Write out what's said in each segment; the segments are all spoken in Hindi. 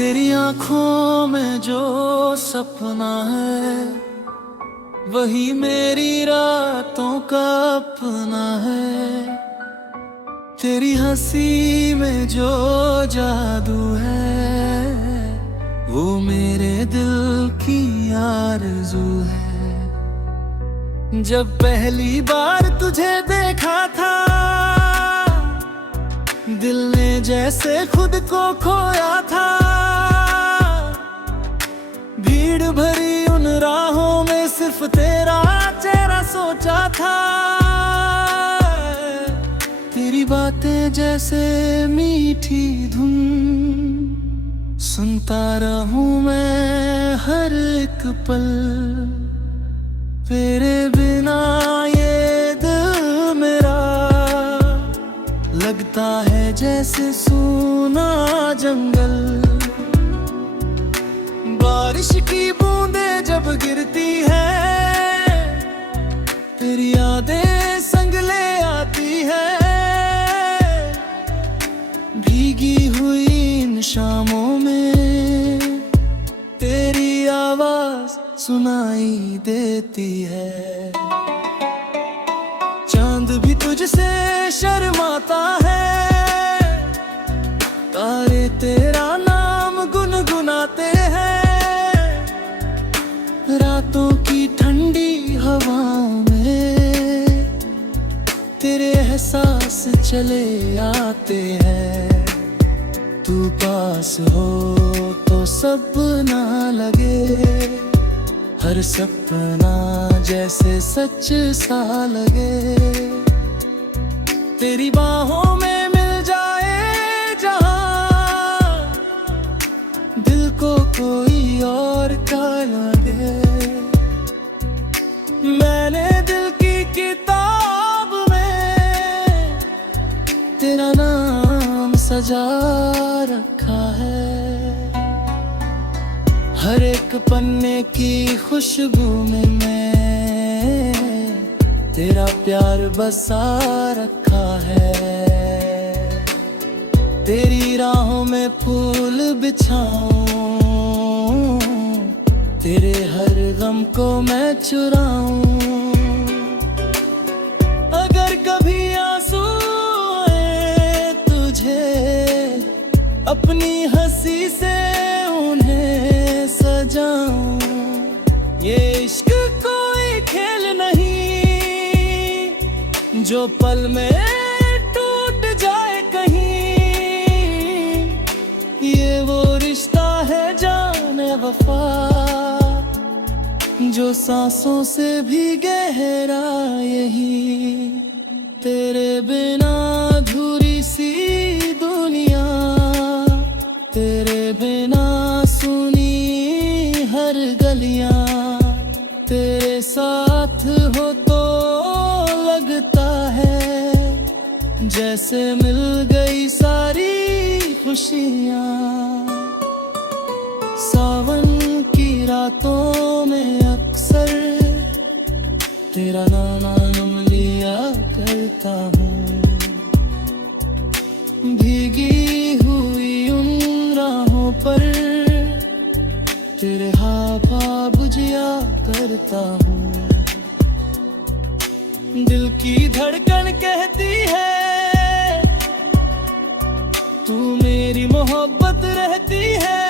तेरी आंखों में जो सपना है वही मेरी रातों का अपना है। तेरी हंसी में जो जादू है वो मेरे दिल की आरज़ू है। जब पहली बार तुझे देखा था दिल ने जैसे खुद को खोया था। भीड़ भरी उन राहों में सिर्फ तेरा चेहरा सोचा था। तेरी बातें जैसे मीठी धुन सुनता रहूं मैं हर एक पल। तेरे बिना ये दिल मेरा लगता है जैसे सूना जंगल। बारिश की बूंदें जब गिरती है तेरी यादें संग ले आती है। भीगी हुई इन शामों में तेरी आवाज सुनाई देती है। चांद भी तुझसे शर्माता है, तारे तेरा नाम गुनगुनाते हैं। रातों की ठंडी हवाओं में तेरे एहसास चले आते हैं। तू पास हो तो सब ना लगे, हर सपना जैसे सच सा लगे। तेरी बाहों में मिल जाए जहां दिल को कोई और का लगे। मैंने दिल की किताब में तेरा नाम सजा रखा है। हर एक पन्ने की खुशबू में मैं तेरा प्यार बसा रखा है। तेरी राहों में फूल बिछाऊं, तेरे हर गम को मैं चुराऊं। अगर कभी आंसू आए तुझे अपनी हंसी से उन्हें सजाऊं। ये इश्क कोई खेल नहीं जो पल में टूट जाए कहीं। ये वो रिश्ता है जाने वफा जो सांसों से भी गहरा यही। तेरे बिना अधूरी सी दुनिया, तेरे बिना सुनी हर गलियां। तेरे साथ हो तो लगता है जैसे मिल गई सारी खुशियां। सावन की रातों में अक्सर तेरा नाम लिया करता हूँ। भीगी हुई उन राहों पर तेरे हाथा बुझिया करता हूँ। दिल की धड़कन कहती है तू मेरी मोहब्बत रहती है।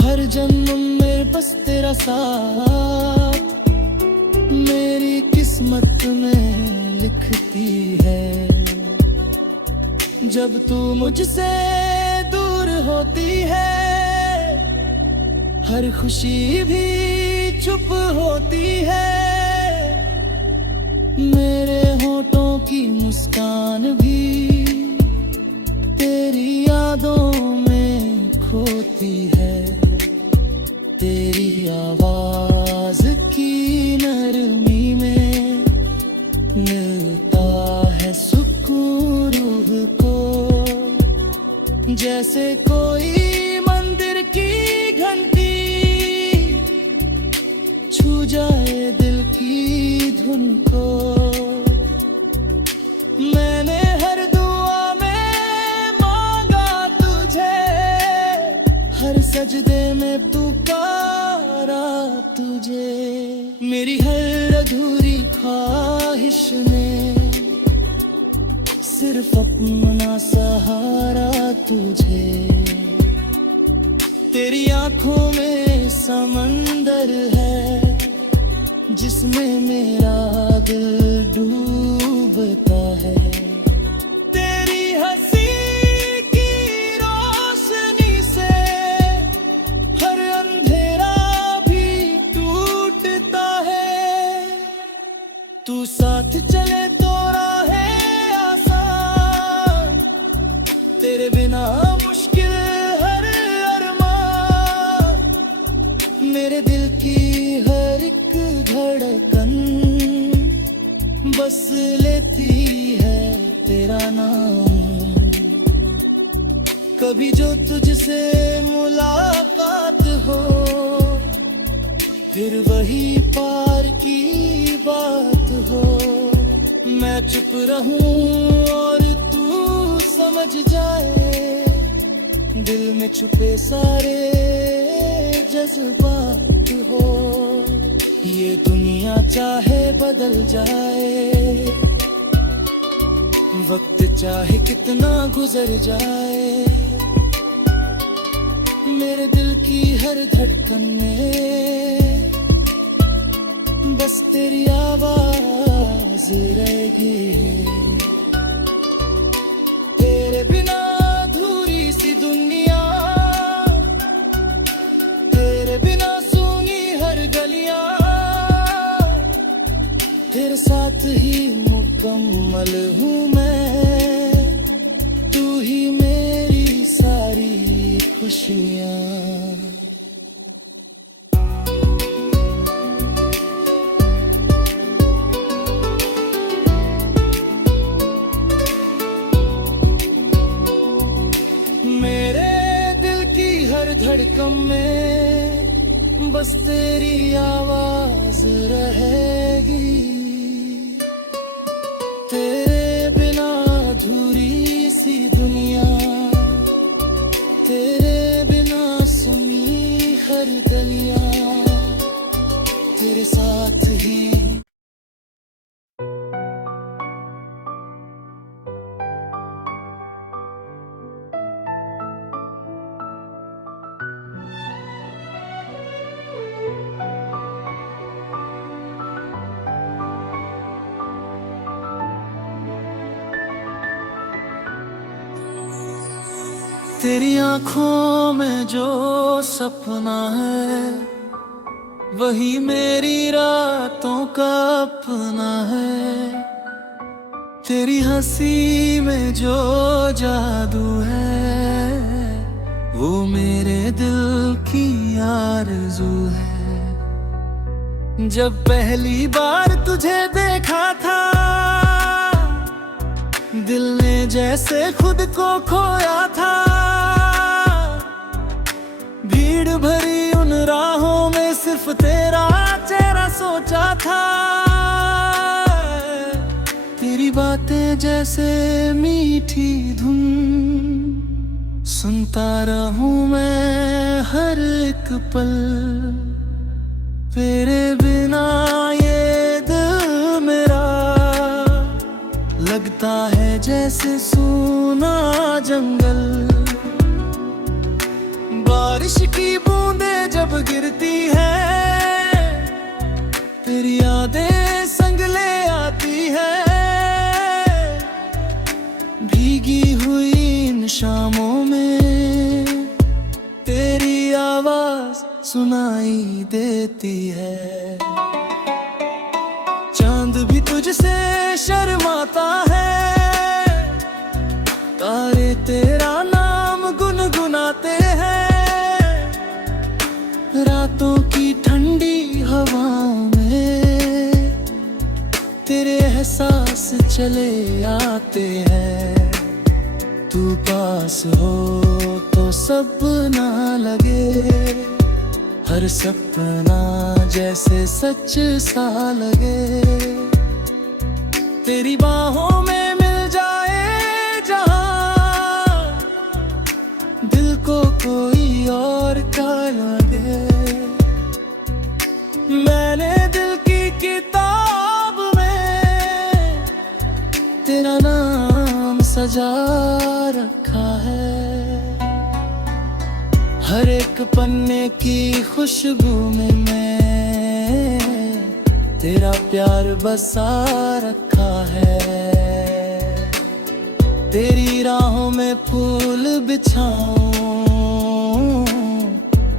हर जन्म में बस तेरा साथ मेरी किस्मत में लिखती है। जब तू मुझसे दूर होती है हर खुशी भी चुप होती है। मेरे होठों की मुस्कान भी तेरी यादों में खोती है। तेरी आवाज की नरमी में मिलता है सुकून रूह को। जैसे कोई मंदिर की घंटी छू जाए दिल की धुन को। मैंने हर दुआ में मांगा सजदे में पुकारा तुझे। मेरी हर अधूरी ख्वाहिश ने सिर्फ अपना सहारा तुझे। तेरी आंखों में समंदर है जिसमें मेरा दिल डूबता है। तेरी हंसी की रोशनी से हर अंधेरा भी टूटता है। तू साथ चले तो राहें आसान, तेरे बिना मुश्किल हर अरमान। मेरे दिल की हर एक धड़कन बस लेती है तेरा नाम। कभी जो तुझसे मुलाकात हो फिर वही पार की बात हो। मैं चुप रहूं और तू समझ जाए दिल में छुपे सारे जज्बात हो। ये दुनिया चाहे बदल जाए, वक्त चाहे कितना गुजर जाए, मेरे दिल की हर धड़कन में बस तेरी आवाज रहेगी। तेरे बिना अधूरी सी दुनिया, तेरे बिना सूनी हर गलियां, तेरे साथ ही मुकम्मल हूँ मैं। तू ही मेरी सारी खुशियाँ। मेरे दिल की हर धड़कन में बस तेरी आवाज रहेगी। तेरे बिना अधूरी सी दुनिया, तेरे बिना सुनी हर गलियां, तेरे साथ ही। तेरी आंखों में जो सपना है वही मेरी रातों का अपना है। तेरी हंसी में जो जादू है वो मेरे दिल की आरज़ू है। जब पहली बार तुझे देखा था दिल ने जैसे खुद को खोया था। भीड़ भरी उन राहों में सिर्फ तेरा चेहरा सोचा था। तेरी बातें जैसे मीठी धुन सुनता रहूं मैं हर एक पल। तेरे बिना ये दिल मेरा लगता है जैसे सूना जंगल। बारिश की बूंदें जब गिरती है तेरी यादें संग ले आती है। भीगी हुई इन शामों में तेरी आवाज सुनाई देती है। चांद भी तुझसे शर्माता है, तारे तेरा नाम गुनगुनाते हैं। रातों की ठंडी हवाओं में तेरे एहसास चले आते हैं। तू पास हो तो सब ना लगे, हर सपना जैसे सच सा लगे। तेरी बाहों में मिल जाए जहां दिल को कोई और सजा रखा है। हर एक पन्ने की खुशबू में मैं तेरा प्यार बसा रखा है। तेरी राहों में फूल बिछाऊं,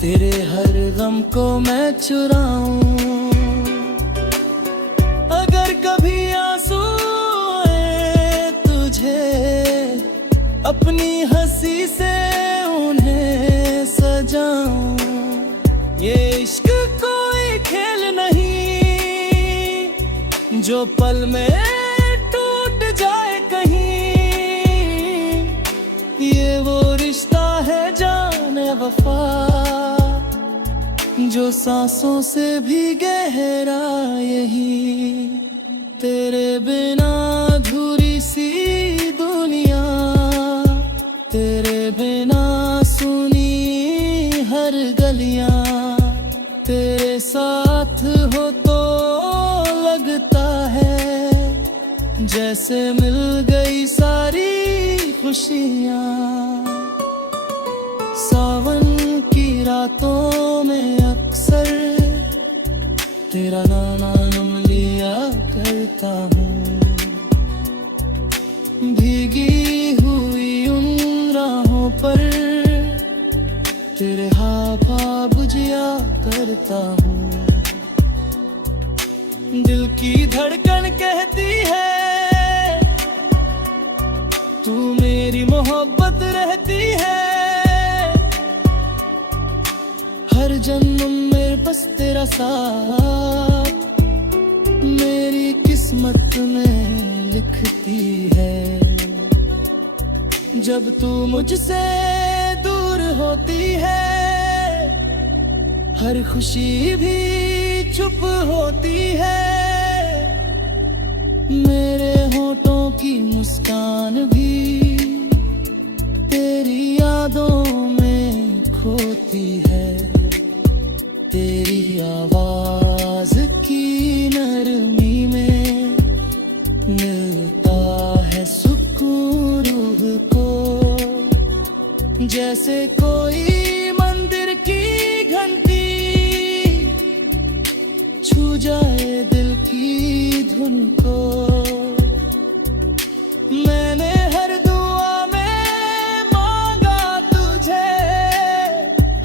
तेरे हर गम को मैं चुराऊं। अगर कभी आंसू आए तुझे, अपनी हंसी से उन्हें सजाऊं। ये इश्क कोई खेल नहीं जो पल में टूट जाए कहीं। ये वो रिश्ता है जाने वफा, जो सांसों से भी गहरा यही। तेरे बिना अधूरी सी दुनिया, तेरे बिना सुनी हर गलियां। तेरे साथ हो तो लगता है जैसे मिल गई सारी खुशियां। सावन की रातों में अक्सर तेरा नाम लिया करता हूँ। भीगी हुई उन राहों पर तेरे हाथ बुझिया करता हूँ। दिल की धड़कन कहती है तू मेरी मोहब्बत रहती है। हर जन्म में बस तेरा साथ मेरी किस्मत में लिखती है। जब तू मुझसे दूर होती है, हर खुशी भी चुप होती है। मेरे होठों की मुस्कान भी तेरी यादों में खोती है। तेरी आवाज की नरमी में मिलता है सुकून रूह को। जैसे कोई मंदिर की घंटी छू जाए दिल की धुन को। मैंने हर दुआ में मांगा तुझे,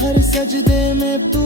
हर सजदे में तू